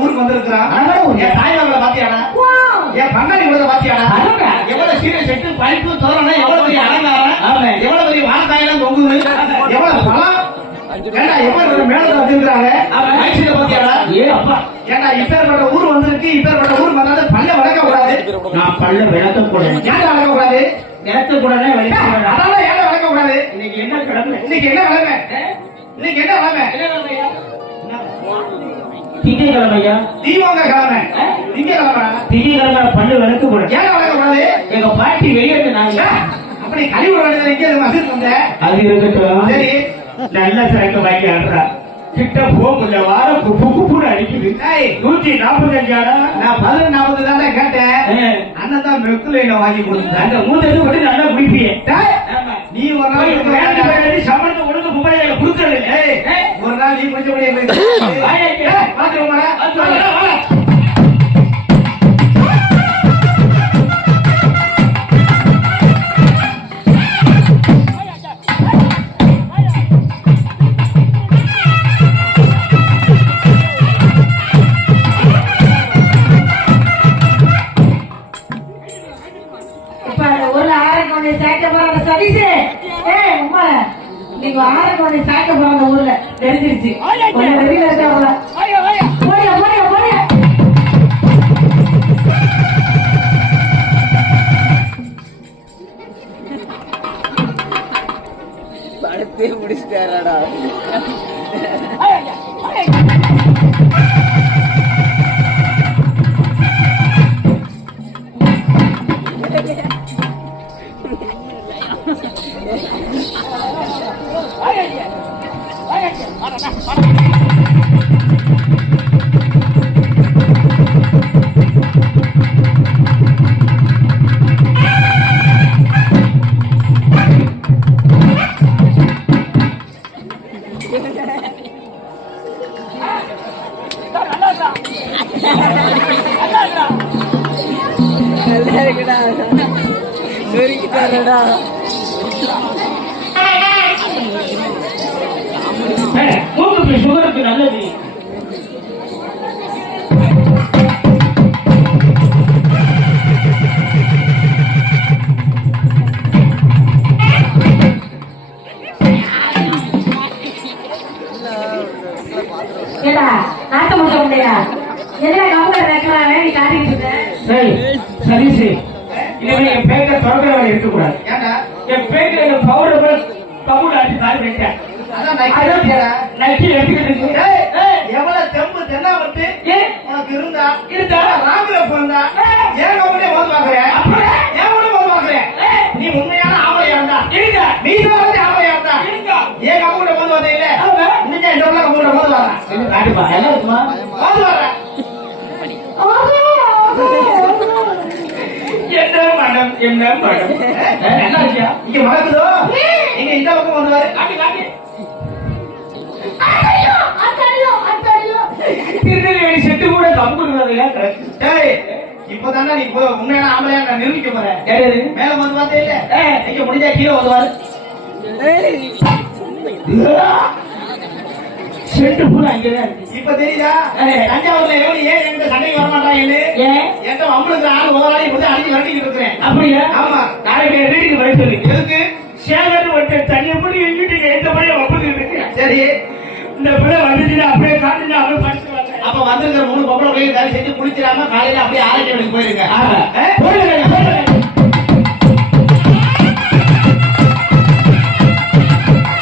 ஊருக்கு வந்திருக்கிறான் என் தாய்மாமலை பாத்தியாடா என் பங்காளி கூட பாத்தியாடா எவ்வளவு சீரியஸ் செட்டு பைப்பு தோரணம் எவ்வளவு பெரிய அலங்காரம் எவ்வளவு பெரிய வானத்தாயெல்லாம் தொங்குது எவ்வளவு பழம் ஏண்டா எவ்வளவு மேலத்தை வச்சிருக்காங்க பாத்தியாடா ஏண்டா இப்பேற்பட்ட ஊர் வந்திருக்கு இப்பேற்பட்ட ஊர் வந்தாது பல்ல வளர்க்க கூடாது நான் பல்ல விளக்க கூடாது ஏன் வளர்க்க கூடாது விளக்க கூடாது அதெல்லாம் ஏன் வளர்க்க கூடாது இன்னைக்கு என்ன கிழமை இன்னைக்கு என்ன கிழமை இன்னைக்கு என்ன கிழமை திங்கக்கிழமையா தீபங்க கிழமை திங்கக்கிழமை பல்லு விளக்க கூடாது ஏன் வளர்க்க கூடாது எங்க பாட்டி வெளியே நாங்க அப்படி கழிவு அது இருக்கட்டும் சரி நல்ல சரக்கு வாங்கி ஆடுறா கிட்ட போகல வாரம் குப்பு குப்புன்னு அடிக்குது 145 நான் 40 தானே கேட்டேன் அண்ணன் தான் மெக்குல வாங்கி கொடுத்தேன் அந்த மூத்தது மட்டும் நல்லா குடிப்பியே நீ ஒரு நாள் சம்பளத்தை ஒழுங்கு மும்பையில கொடுக்கறது ஒரு நாள் நீ கொஞ்சம் நீங்க ஆரம்பி சாக்க போறாங்க ஊர்ல தெரிஞ்சிருச்சு வெளியில இருக்காங்க போடியா போடியா போடியா படத்தே முடிச்சிட்டாரடா நொறுக்கிட்டாரடா மூக்கு சுகருக்கு நல்லது நாட்ட முடிய முடியா என்ன கவுண்டர் வைக்கலாம் நீ காட்டிட்டு இருக்க சரி சரி இனிமே என் பேக்கை தொடக்கிற வேலை இருக்கக்கூடாது என் பேக்கை எங்க பவுடர் பவுடர் அடிச்சு தாரி வைட்டேன் நக்கி எடுத்துக்கிட்டு எவ்வளவு தெம்பு தென்னாவட்டு உனக்கு இருந்தா ராமில பிறந்தா ஏன் கவுண்டே வந்து பாக்குறேன் ஏன் வந்து பாக்குறேன் நீ உண்மையான ஆமையா இருந்தா நீ சொல்றது ஆமையா இருந்தா ஏன் கவுண்டே வந்து வந்தே இல்ல நீங்க இந்த கவுண்டே வந்து வரேன் காட்டுப்பா என்ன இருக்குமா வந்து வரேன் என்ன மேடம் என்ன மேடம் என்ன இருக்கியா இங்க மறக்குதோ நீங்க இந்த பக்கம் வந்து வர காட்டி காட்டி திருநெல்வேலி செட்டு கூட கம்புடுறதுல இப்பதானே நீ உண்மையான ஆம்பளையா நான் நிரூபிக்க போறேன் மேல வந்து பார்த்தே இல்ல இங்க முடிஞ்சா கீழே வருவாரு செட்டு பூரா அங்கதான் இருக்கு இப்ப தெரியுதா தஞ்சாவூர்ல ஏன் என்கிட்ட சண்டைக்கு வரமாட்டாங்கன்னு என்கிட்ட அவங்களுக்கு ஆள் ஓராளி வந்து அடிச்சு வரட்டிக்கிட்டு இருக்கிறேன் அப்படியா ஆமா நாளைக்கு வீட்டுக்கு வர சொல்லி எதுக்கு சேகர் ஒருத்தர் தனியை போட்டு எங்க வீட்டுக்கு எந்த மாதிரியும் வப்பது இருக்கு சரி இந்த பிள்ளை வந்துச்சுன்னா அப்படியே காட்டுனா அப்படியே படிச்சுவாங்க அப்ப வந்திருக்கிற 3 பொம்பளை தயவு செஞ்சு குளிச்சிடாம காலையில அப்படியே ஆரோக்கியம் போயிருங்க போயிருங்க